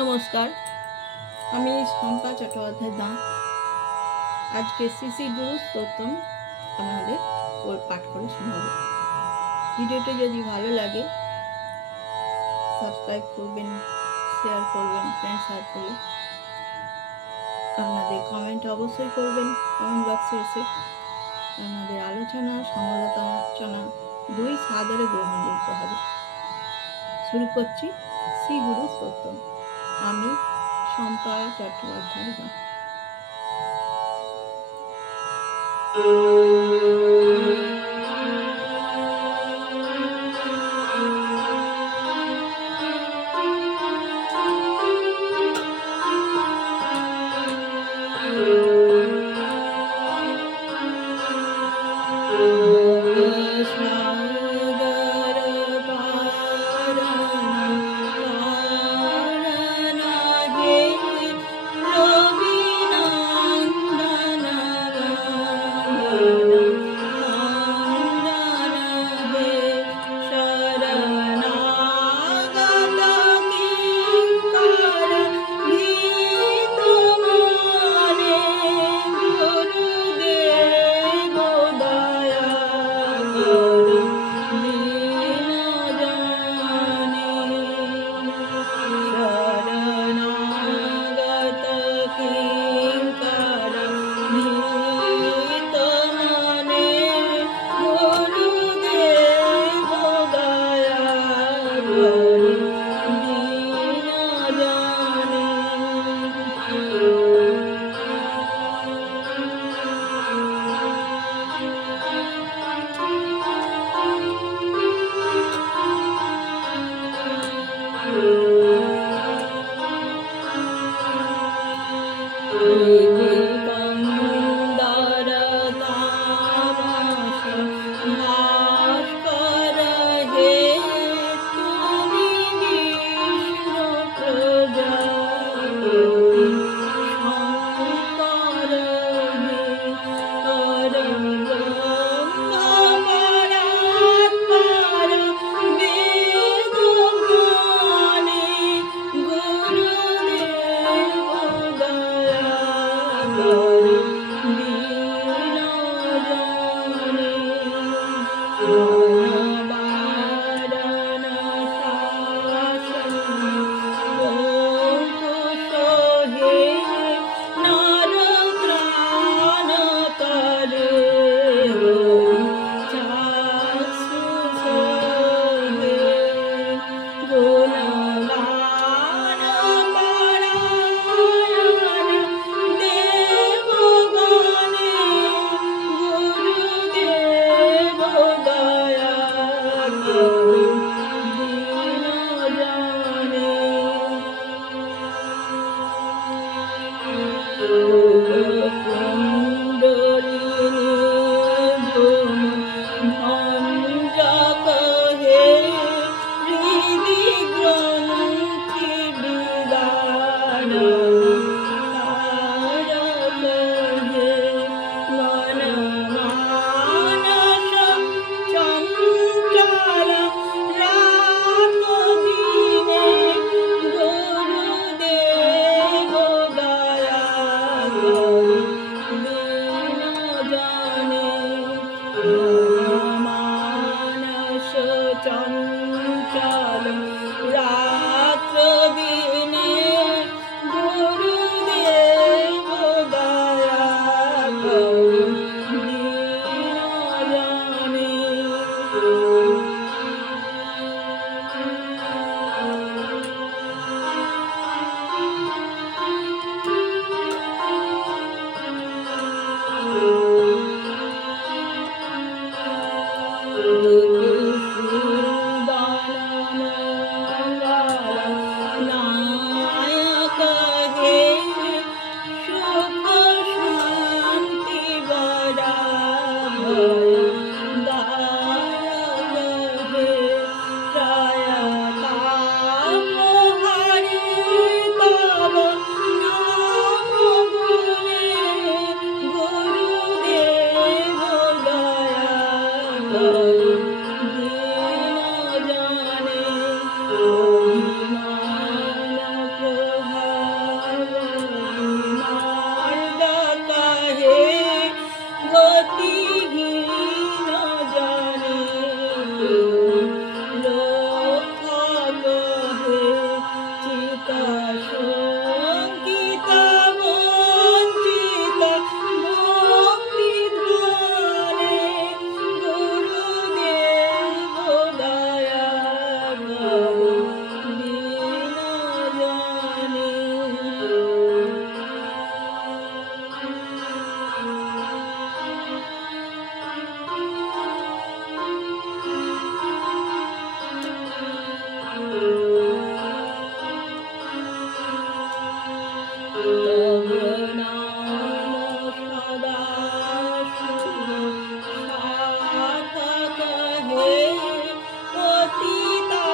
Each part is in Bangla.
নমস্কার, আমি শম্পা চট্টোপাধ্যায় দাঁ। আজকে শ্রী শ্রী গুরু স্তোত্রম আপনাদের পাঠ করে শোনাব। ভিডিওটি যদি ভালো লাগে সাবস্ক্রাইব করবেন, শেয়ার করবেন ফ্রেন্ড সার্কেলে। আপনাদের কমেন্ট অবশ্যই করবেন কমেন্ট বক্সে এসে। আপনাদের আলোচনা সমালোচনা দুই সাদরে গ্রহণযোগ্য হবে। শুরু করছি শ্রী গুরু স্তোত্রম। আমি শম্পা চট্টোপাধ্যায় দাঁ। চঞ্চল রাত্র দিনে গুরুদেব দয়া করুন দীনজনে। হে পতিতা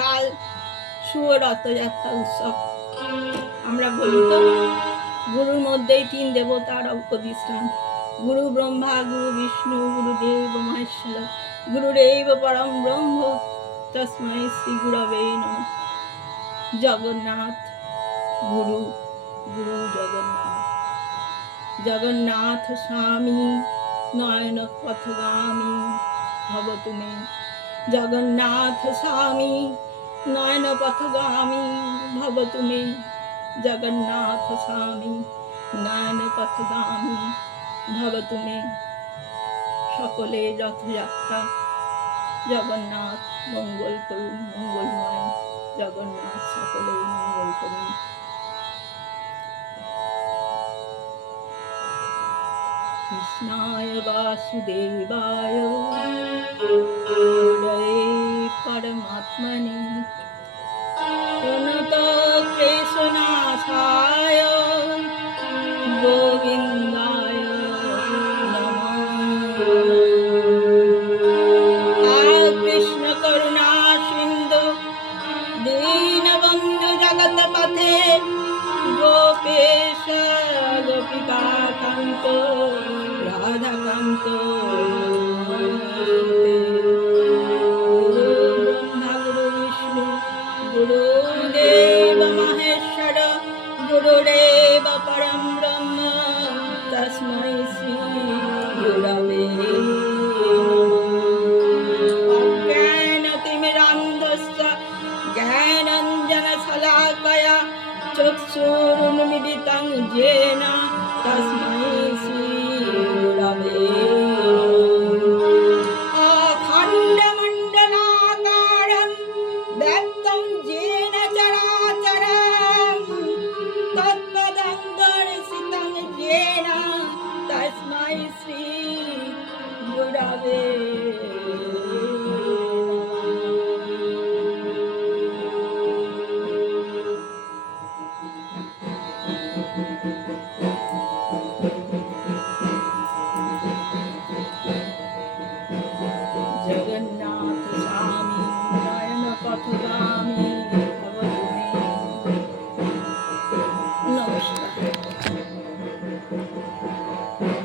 কাল শুভ রথযাত্রা উৎসব। আমরা বলি তো গুরুর মধ্যেই 3 দেবতার অধিষ্ঠান, গুরু ব্রহ্মা, গুরু বিষ্ণু, গুরুদেব মহেশ্বর, গুরুরেব পরম ব্রহ্ম তস্मै শ্রী গুরবে নমঃ। জগন্নাথ গুরু, গুরু জগন্নাথ, জগন্নাথ স্বামী নয়ন পথগামী ভব তুমি। জগন্নাথ স্বামী নয়ন পথগামী ভব তুমি। জগন্নাথ স্বামী নয়ন পথগামী ভব তুমি। সকলে রথযাত্রা জগন্নাথ মঙ্গল করুন, মঙ্গলময় জগন্নাথ সকলে মঙ্গল করুন। কৃষ্ণায় বাসুদেবায় হরে পরমাত্মনে প্রণত কৃষ্ণনাথায়